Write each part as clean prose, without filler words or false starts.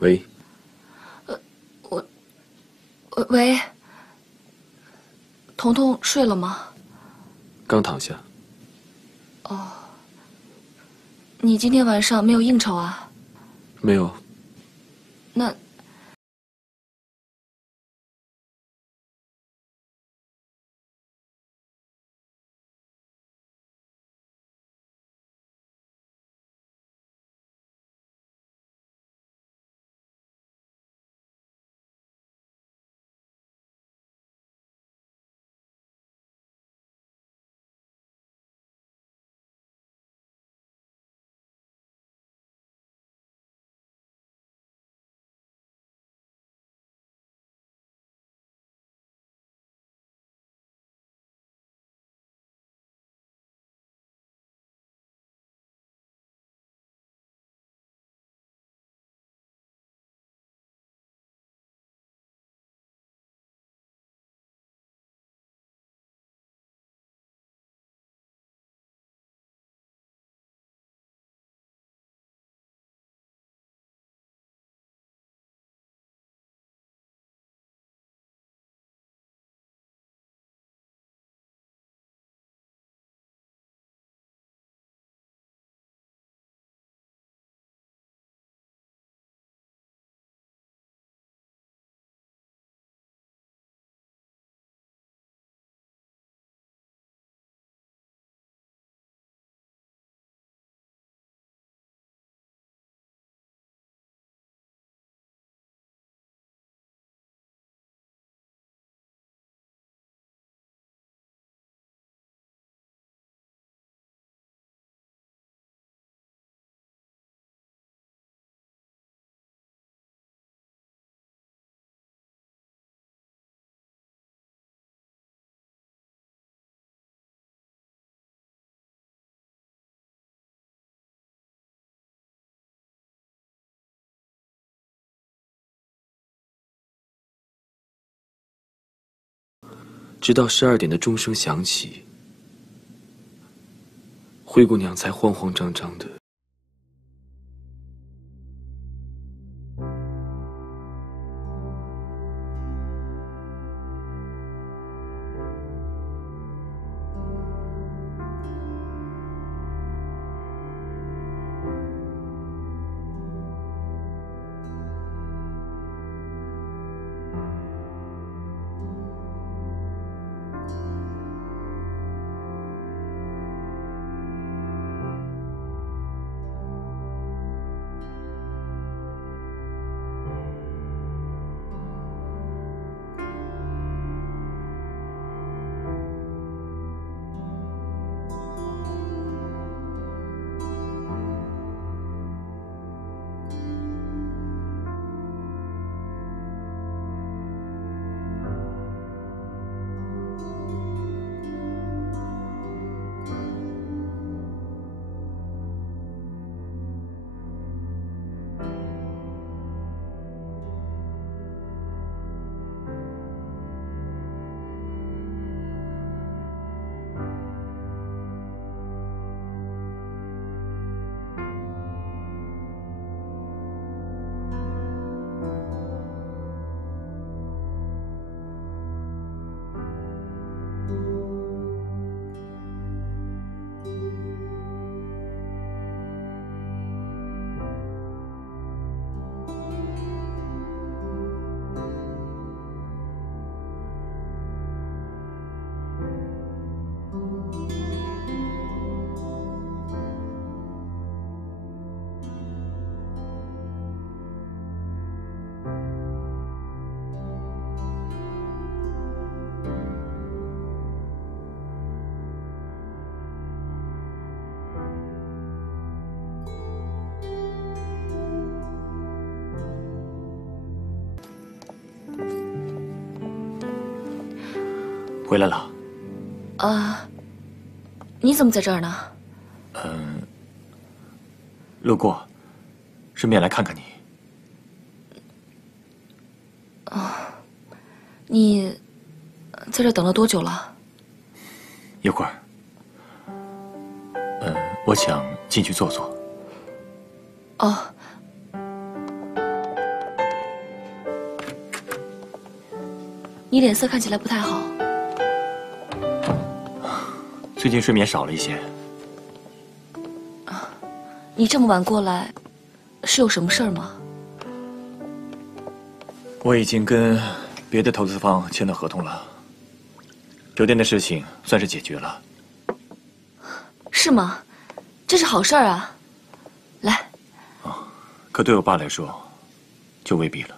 喂。喂，彤彤睡了吗？刚躺下。哦，你今天晚上没有应酬啊？没有。那。直到12点的钟声响起，灰姑娘才慌慌张张的。回来了。你怎么在这儿呢？路过，顺便来看看你。你在这等了多久了？一会儿。我想进去坐坐。哦。你脸色看起来不太好。最近睡眠少了一些。你这么晚过来，是有什么事儿吗？我已经跟别的投资方签了合同了，酒店的事情算是解决了。是吗？这是好事儿啊！来。可对我爸来说，就未必了。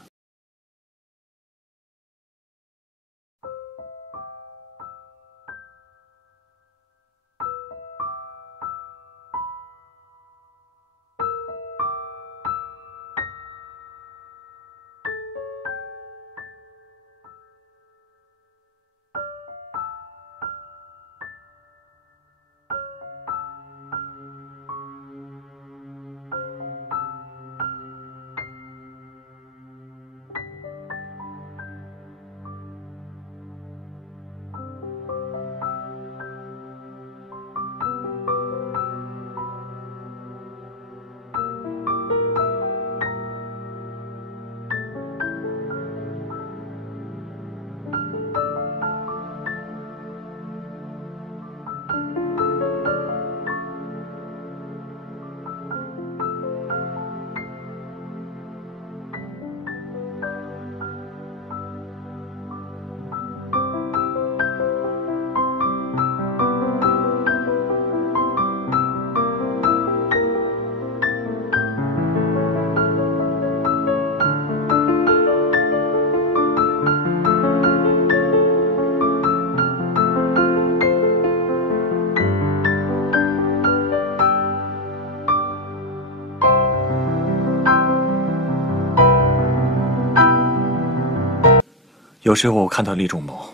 有时候我看到厉仲谋，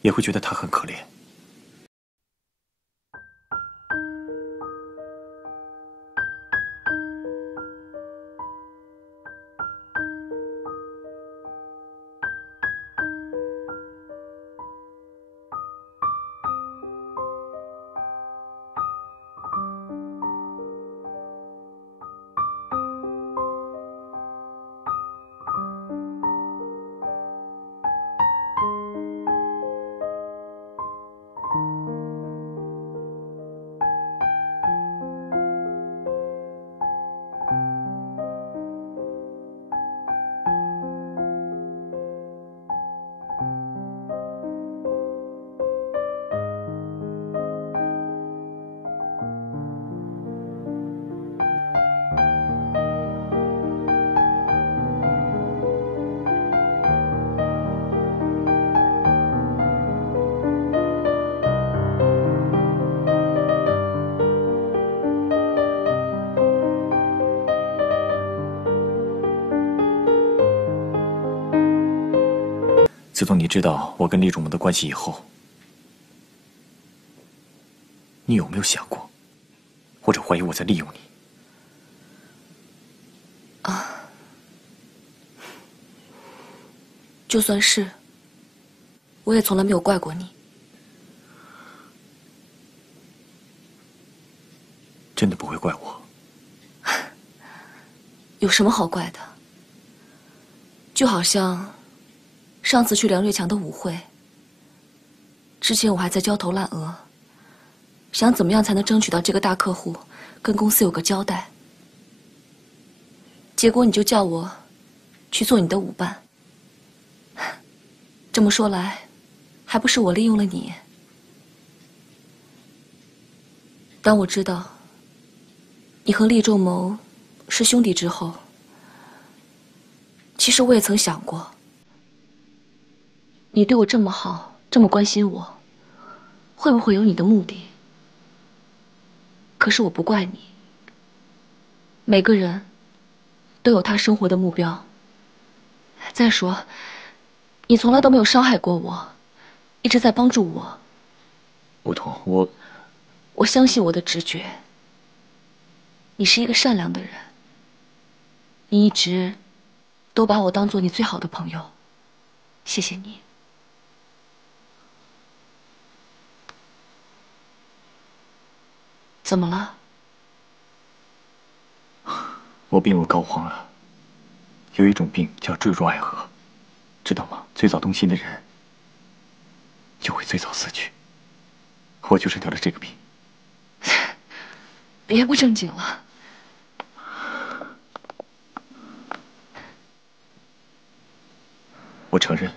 也会觉得他很可怜。自从你知道我跟厉仲谋的关系以后，你有没有想过，或者怀疑我在利用你？就算是，我也从来没有怪过你。真的不会怪我？有什么好怪的？就好像上次去梁瑞强的舞会，之前我还在焦头烂额，想怎么样才能争取到这个大客户，跟公司有个交代。结果你就叫我去做你的舞伴。这么说来，还不是我利用了你？当我知道你和厉仲谋是兄弟之后，其实我也曾想过，你对我这么好，这么关心我，会不会有你的目的？可是我不怪你，每个人都有他生活的目标。再说，你从来都没有伤害过我，一直在帮助我。梧桐，我相信我的直觉。你是一个善良的人，你一直都把我当做你最好的朋友，谢谢你。怎么了？我病入膏肓了，有一种病叫坠入爱河，知道吗？最早动心的人就会最早死去。我就是得了这个病。别不正经了。我承认，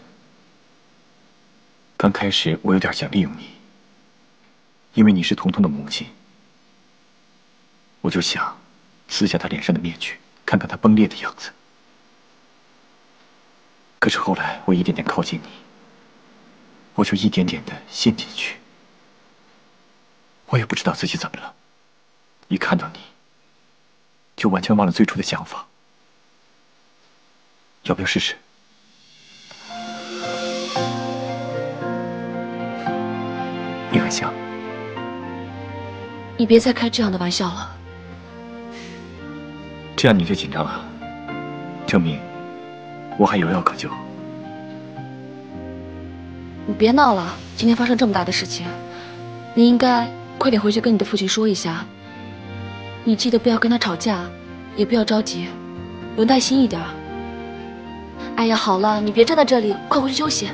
刚开始我有点想利用你，因为你是彤彤的母亲，我就想撕下她脸上的面具，看看她崩裂的样子。可是后来我一点点靠近你，我就一点点的陷进去。我也不知道自己怎么了，一看到你，就完全忘了最初的想法。要不要试试？你很像。你别再开这样的玩笑了。这样你就紧张了，证明我还有药可救。你别闹了，今天发生这么大的事情，你应该快点回去跟你的父亲说一下。你记得不要跟他吵架，也不要着急，有耐心一点。哎呀，好了，你别站在这里，快回去休息。